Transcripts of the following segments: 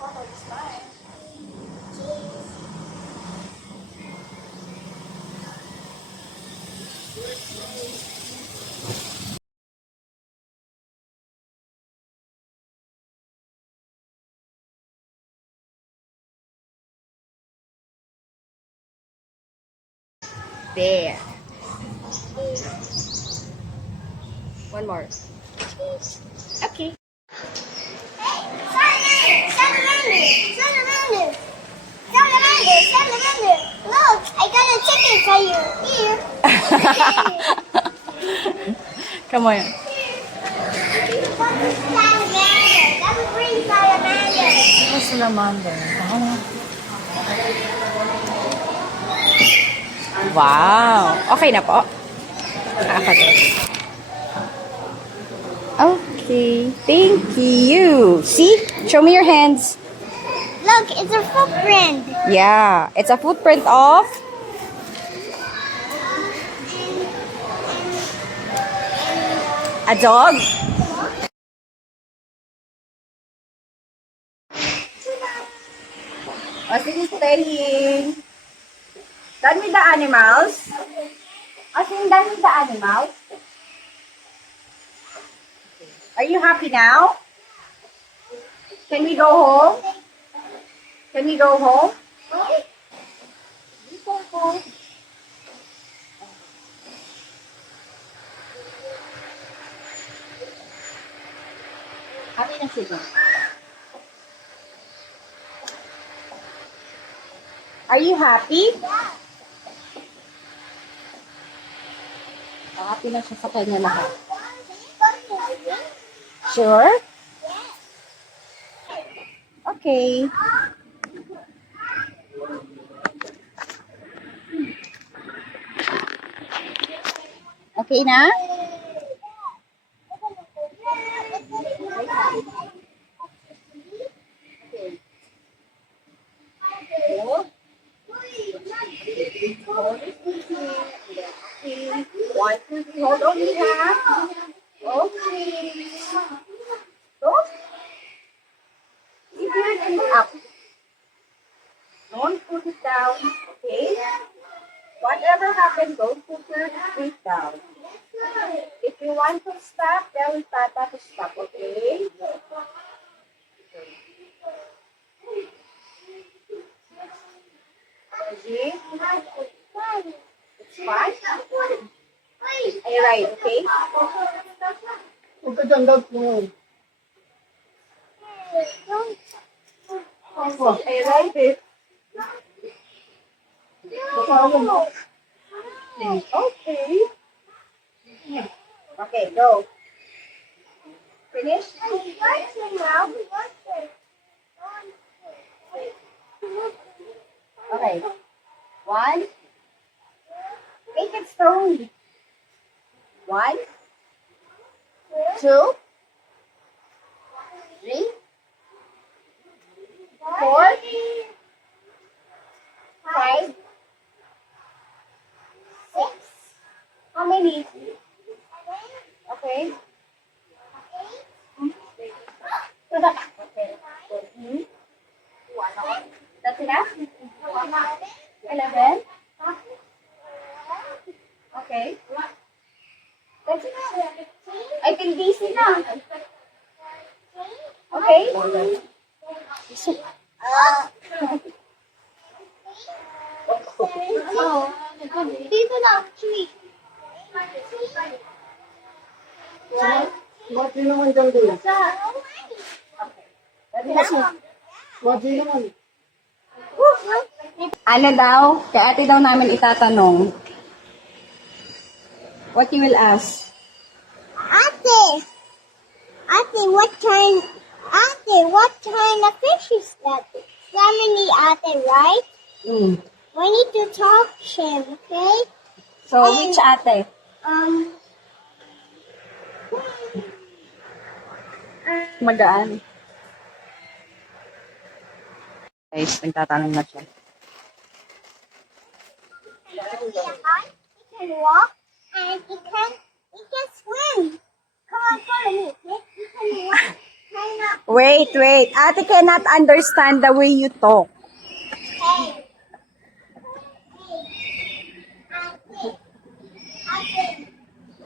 Oh, it's nice. There. One more. Okay. Salamander! Salamander! Salamander! Salamander! Salamander! Look, I got a ticket for you. Here. Come on. Salamander! That's a green salamander. What's salamander? Wow. Okay na po. Ako din. Okay. Thank you. See? Show me your hands. Look, it's a footprint. Yeah. It's a footprint of a dog. What's it saying? Done with the animals? Done with the animals? Are you happy now? Can we go home? Can we go home? Go home. Happy na sila. Are you happy? Happy na siya sa kanya lahat. Sure? Okay. Okay na? One, two, three. Hold on, ha? Okay. Go. Keep your feet up. Don't put it down. Okay? Whatever happens, don't put your feet down. If you want to stop, tell Tata to stop, okay? Ready? It's fine. Are you right, okay? Huwag ka dyan, dog mo. Are you right? Okay. Okay, go. Finish? Okay. One. Make it slowly. One. Two. Three. Four. Five. Six. How many? Okay. Okay. Mhm. That's enough? 11. Okay. That's enough. I feel busy na. Okay? Dito na, tree. Bakit yun naman dyan din? That's enough. Bakit yun naman? Ano daw? Kay ate daw namin itatanong. What you will ask? Ate! Ate, what kind of fish is that? Salmon, ate, right? Mm. We need to talk to him, okay? So, which ate? Magaan. Guys, nagtatanong na siya. He can walk and he can swim. Come on, follow me, okay? He can walk. Wait. Ate cannot understand the way you talk. Hey.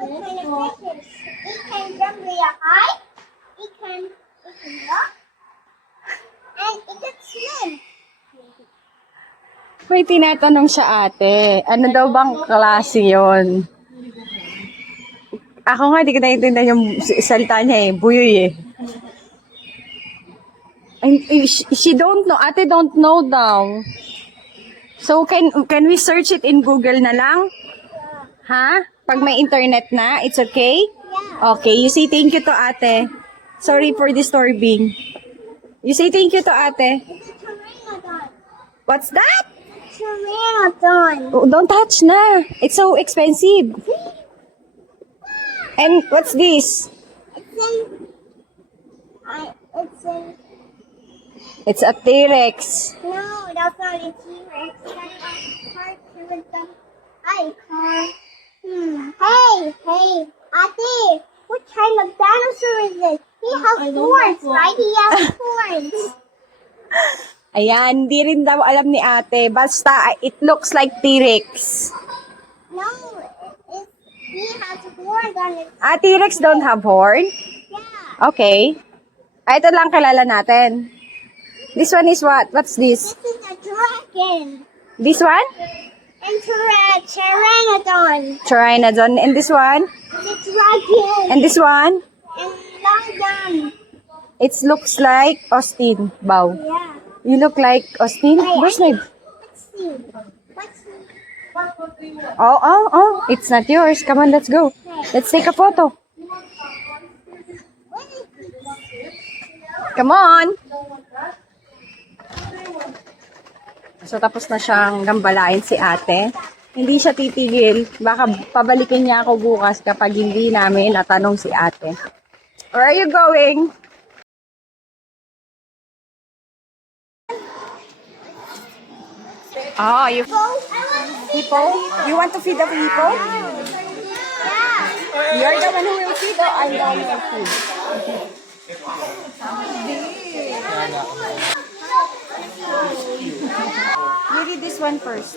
What kind of fishes? It can jump really high. It can walk. And it can swim. May tinatanong siya ate. Ano daw bang klase yun? Ako nga, di ko naiintindihan yung salita niya eh. Buyoy eh. She don't know. Ate don't know daw. So, can we search it in Google na lang? Ha? Pag may internet na, it's okay? Yeah. Okay, you say thank you to ate. Sorry for disturbing. You say thank you to ate. It's a pteranodon. What's that? Pteranodon. Oh, don't touch na. It's so expensive. And what's this? It's in. It's a T-Rex. No, that's not a T-Rex. That's a cartoon. Icon. Hey, Ate, what kind of dinosaur is this? He has horns, right? He has horns. Ayan, hindi rin daw alam ni ate. Basta, it looks like T-Rex. No, he has horns on his. T-Rex don't have horn? Yeah. Okay. Ito lang kilala natin. This one is what? What's this? This is a dragon. This one? And pteranodon. Pteranodon. And this one? The dragon. And this one? And london. It looks like Austin. Bow. Yeah. You look like Austin? Where's my... Let's see. What's Oh. It's not yours. Come on, let's go. Let's take a photo. what is this? Come on. So, tapos na siyang gambalain si ate. Hindi siya titigil. Baka pabalikin niya ako bukas kapag hindi namin natanong si ate. Where are you going? Oh, you... Hippo? You want to feed the hippo? Yeah. You're the one who will feed or I'm the one who will feed? You read this one first.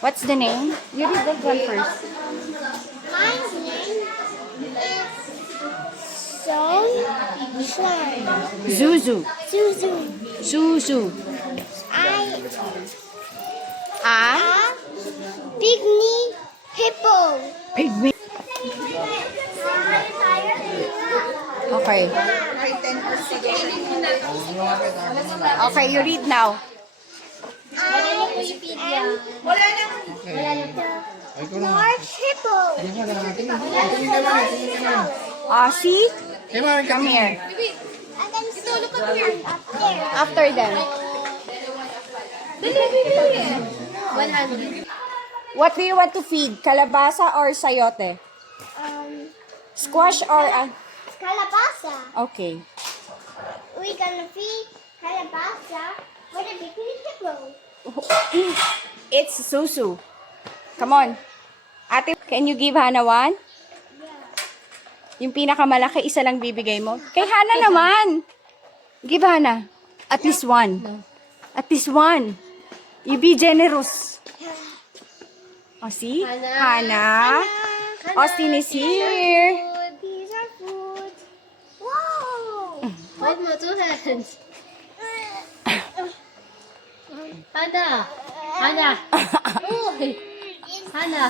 What's the name? You read that one first. My name is Sunshine. Zuzu. Suzu. Zuzu. A pygmy hippo. Pygmy. Okay. Okay, you read now. Large hippo. See? Come here. And then look up here. Up there. After them. What do you want to feed? Kalabasa or sayote? Squash or... Calabasa. okay. We're gonna feed calabasa with a bikini hippo. It's Susu. Come on. Ate, can you give Hana one? Yung pinakamalaki, isa lang bibigay mo. Kay Hana naman. Give Hana. At least one. At least one. You be generous. Oh, see? Hana. Austin is here. These are food. Whoa! Hold mo, 2 hands. Hana! Hana! Uy! Hana!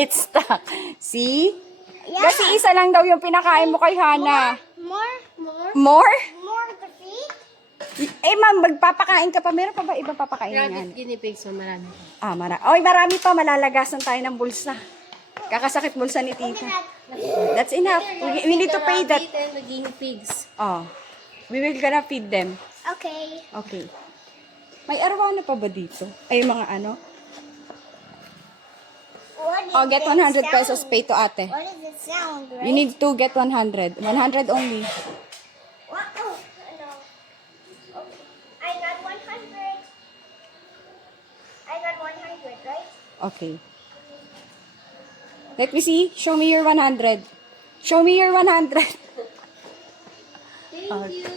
It's stuck. See? Yeah. Kasi isa lang daw yung pinakain mo kay Hana. More More? to feed? Eh, ma'am, magpapakain ka pa. Meron pa ba iba papakain niya? Rabbit guinea pigs, so marami. Oy, marami pa. Malalagasan tayo ng bulsa. Kakasakit bulsa ni tita. That's enough. We need to pay that. Rabbit and the guinea pigs. Oh. We will gonna feed them. Okay. Okay. May arwana pa ba dito? Ay, mga ano? What is Oh, get this 100 sound? pesos pay to ate. What does it sound, right? You need to get 100. 100 only. What? Oh, no. Okay. I got 100. I got 100, right? Okay. Let me see. Show me your 100. Show me your 100. Thank you.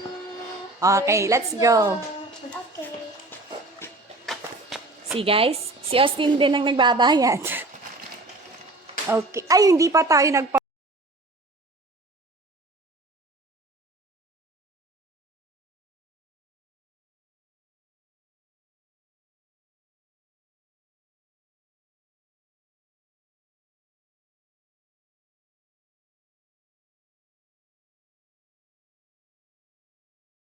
Okay, let's go. Okay. See guys, si Austin din ang nagbabayad. Okay. Ay, hindi pa tayo